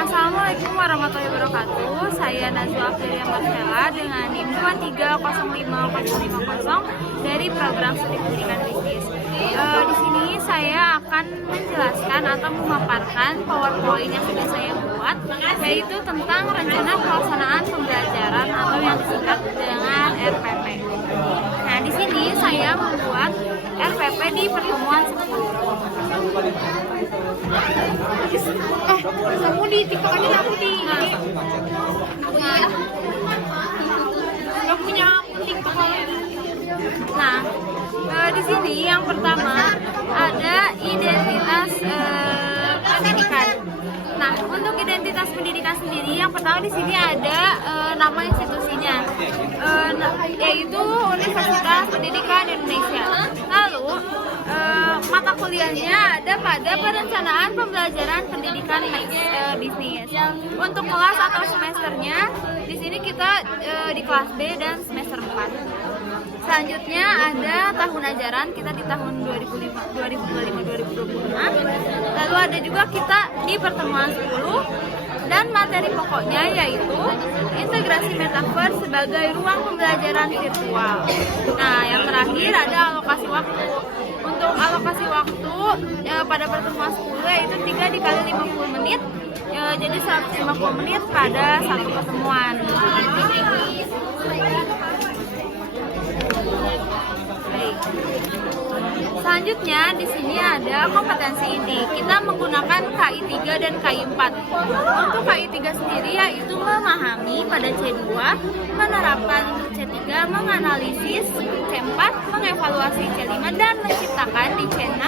Assalamualaikum warahmatullahi wabarakatuh. Saya Najwa Afdelia Marcella dengan NIM 2305050 dari program studi pendidikan bisnis. Di sini saya akan menjelaskan atau memaparkan PowerPoint yang sudah saya buat, yaitu tentang rencana pelaksanaan pembelajaran atau yang disingkat dengan RPP. Nah, di sini saya membuat RPP di pertemuan 10. Kamu di TikTok aja, aku di nggak punya akun TikTok. Nah, di sini yang pertama ada identitas pendidikan. Nah, untuk identitas pendidikan sendiri, yang pertama di sini ada nama institusinya, yaitu Universitas Pendidikan Indonesia. Lalu mata kuliahnya ada pada perencanaan pembelajaran pendidikan bisnis. Untuk kelas atau semesternya, di sini kita di kelas B dan semester 4. Selanjutnya ada tahun ajaran, kita di tahun 2025-2026. Lalu ada juga kita di pertemuan 10 dan materi pokoknya yaitu integrasi metaverse sebagai ruang pembelajaran virtual. Nah, yang terakhir ada alokasi waktu. Untuk alokasi waktu pada pertemuan 10 yaitu 3 dikali 50 menit, jadi 150 menit pada satu pertemuan. Selanjutnya di sini ada kompetensi inti. Kita menggunakan KI 3 dan KI 4. Untuk KI 3 sendiri yaitu memahami pada C2, menerapkan C3, menganalisis C4, mengevaluasi C5 dan menciptakan di C6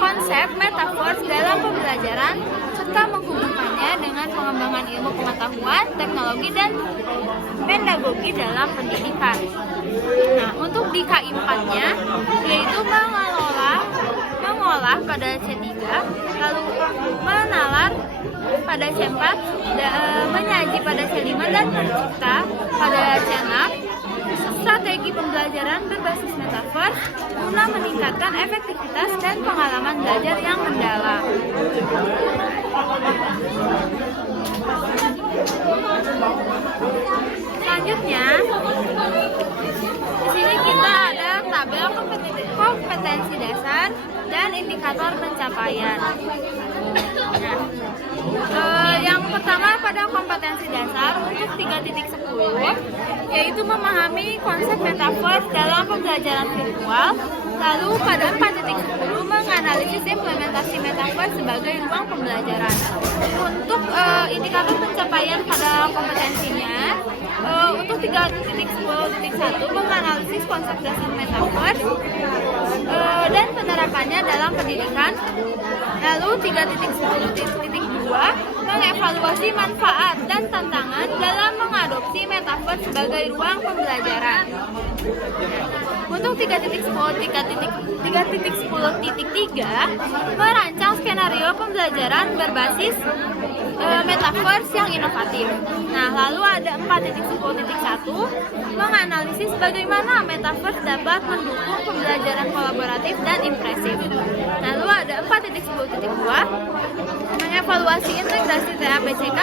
konsep metaverse dalam pembelajaran serta menghubungkannya dengan pengembangan ilmu pengetahuan, teknologi dan pedagogi dalam pendidikan. Nah, untuk di KI 4-nya yaitu mengolah pada C3, lalu menalar pada C4, menyaji pada C5 dan mencipta pada C6 strategi pembelajaran berbasis metaverse guna meningkatkan efektivitas dan pengalaman belajar yang mendalam. Selanjutnya, di sini kita ada tabel kompetensi dasar dan indikator pencapaian. Nah, yang pertama pada kompetensi dasar untuk 3.10 yaitu memahami konsep metaverse dalam pembelajaran virtual. Lalu pada 4.10 menganalisis implementasi metaverse sebagai ruang pembelajaran. Untuk indikator pencapaian pada kompetensinya, untuk 3.10.1 menganalisis konsep dasar metaverse dan penerapannya dalam pendidikan. Lalu 3.10.2 mengevaluasi manfaat dan tantangan dalam mengadopsi metaverse sebagai ruang pembelajaran. Untuk 3.10.3 merancang skenario pembelajaran berbasis metaverse yang inovatif. Nah, lalu ada 4.10.1 menganalisis bagaimana metaverse dapat mendukung pembelajaran kolaboratif dan impresif. Lalu ada 4.10.2 mengevaluasi integrasi TAPCK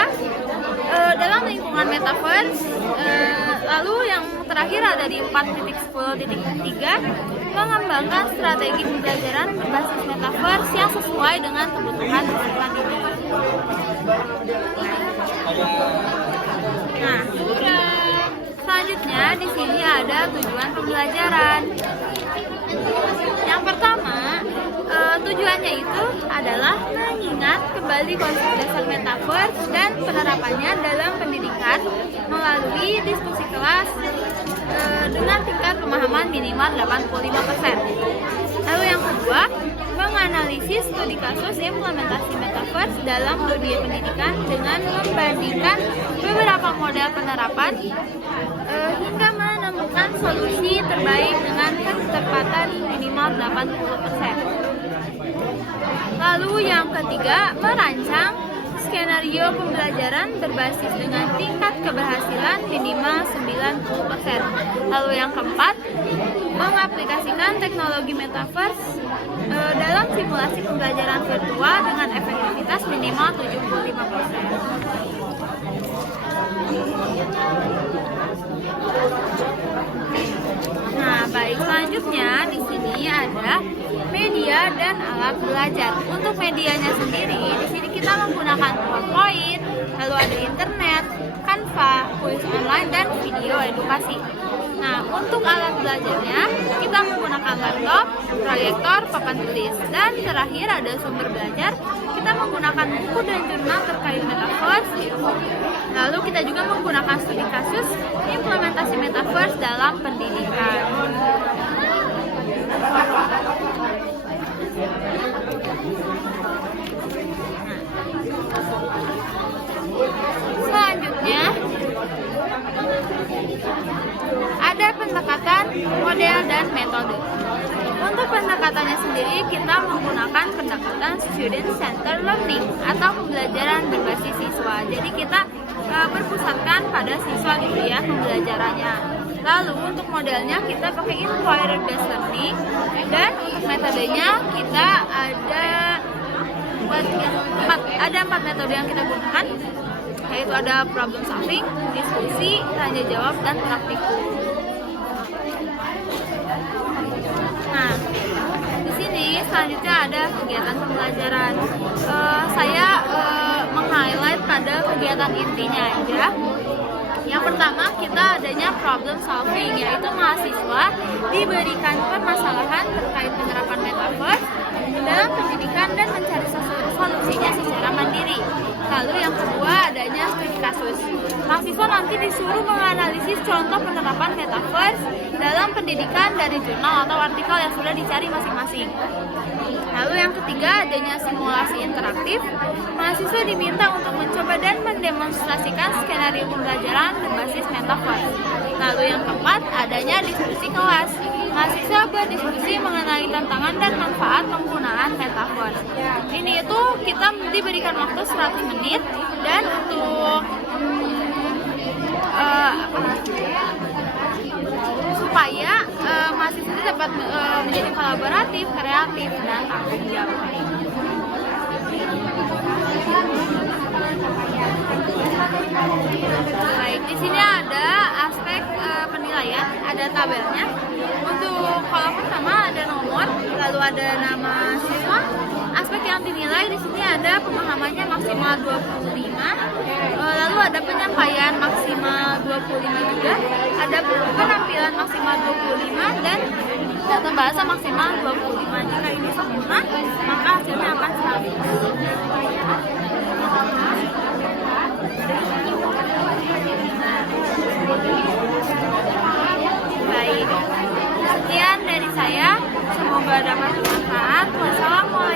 dalam lingkungan metaverse. Lalu yang terakhir ada di 4.10.3 mengembangkan strategi pembelajaran berbasis metaverse yang sesuai dengan kebutuhan peserta didik. Nah, selanjutnya di sini ada tujuan pembelajaran. Yang pertama, tujuannya itu adalah mengingat kembali konsep dasar metaverse dan penerapannya dalam pendidikan melalui diskusi kelas dengan tingkat pemahaman minimal 85%. Lalu yang kedua, menganalisis studi kasus implementasi metaverse dalam dunia pendidikan dengan membandingkan beberapa model penerapan hingga menemukan solusi terbaik dengan kecepatan minimal 80%. Lalu yang ketiga, merancang skenario skenario pembelajaran berbasis dengan tingkat keberhasilan minimal 90%. Lalu yang keempat, mengaplikasikan teknologi metaverse dalam simulasi pembelajaran virtual dengan efektivitas minimal 75%. Nah, baik, selanjutnya di sini ada media dan alat belajar. Untuk medianya sendiri, di sini kita menggunakan PowerPoint, lalu ada internet, Canva, kuis online, dan video edukasi. Nah, untuk alat belajarnya, kita menggunakan laptop, proyektor, papan tulis, dan terakhir ada sumber belajar. Kita menggunakan buku dan jurnal terkait metaverse. Lalu kita juga menggunakan studi kasus implementasi metaverse dalam pendidikan. Selanjutnya ada pendekatan model dan metode. Untuk pendekatannya sendiri kita menggunakan pendekatan student centered learning atau pembelajaran berbasis siswa. Jadi kita berpusatkan pada siswa gitu ya pembelajarannya. Lalu untuk modelnya kita pakai inquiry based learning, dan untuk metodenya kita ada empat metode yang kita gunakan, yaitu ada problem solving, diskusi, tanya jawab, dan praktikum. Nah, di sini selanjutnya ada kegiatan pembelajaran. Saya meng-highlight pada kegiatan intinya aja. Yang pertama kita adanya problem solving, yaitu mahasiswa diberikan permasalahan terkait penerapan metaverse dalam pendidikan dan mencari solusinya secara mandiri. Lalu yang kedua adanya studi kasus. Mahasiswa nanti disuruh menganalisis contoh penerapan metaverse dalam pendidikan dari jurnal atau artikel yang sudah dicari masing-masing. Lalu yang ketiga adanya simulasi interaktif. Mahasiswa diminta untuk mencoba dan mendemonstrasikan skenario pembelajaran berbasis metaverse. Lalu yang keempat adanya diskusi kelas. Mahasiswa berdiskusi mengenai tantangan dan manfaat penggunaan metaverse. Ini itu kita diberikan waktu 100 menit, dan untuk supaya mahasiswa dapat menjadi kolaboratif, kreatif, dan tanggung jawab. Baik, di sini ada aspek penilaian, ada tabelnya. Untuk kolom pertama ada nomor, lalu ada nama siswa. Aspek yang dinilai di sini ada pemahamannya maksimal 25, lalu ada penyampaian maksimal 25 juga, ada penampilan maksimal 25, dan data bahasa maksimal 25. Jika ini sempurna, maka hasilnya akan 100. Baik, sekian dari saya. Semoga dapat bermanfaat. Wassalamualaikum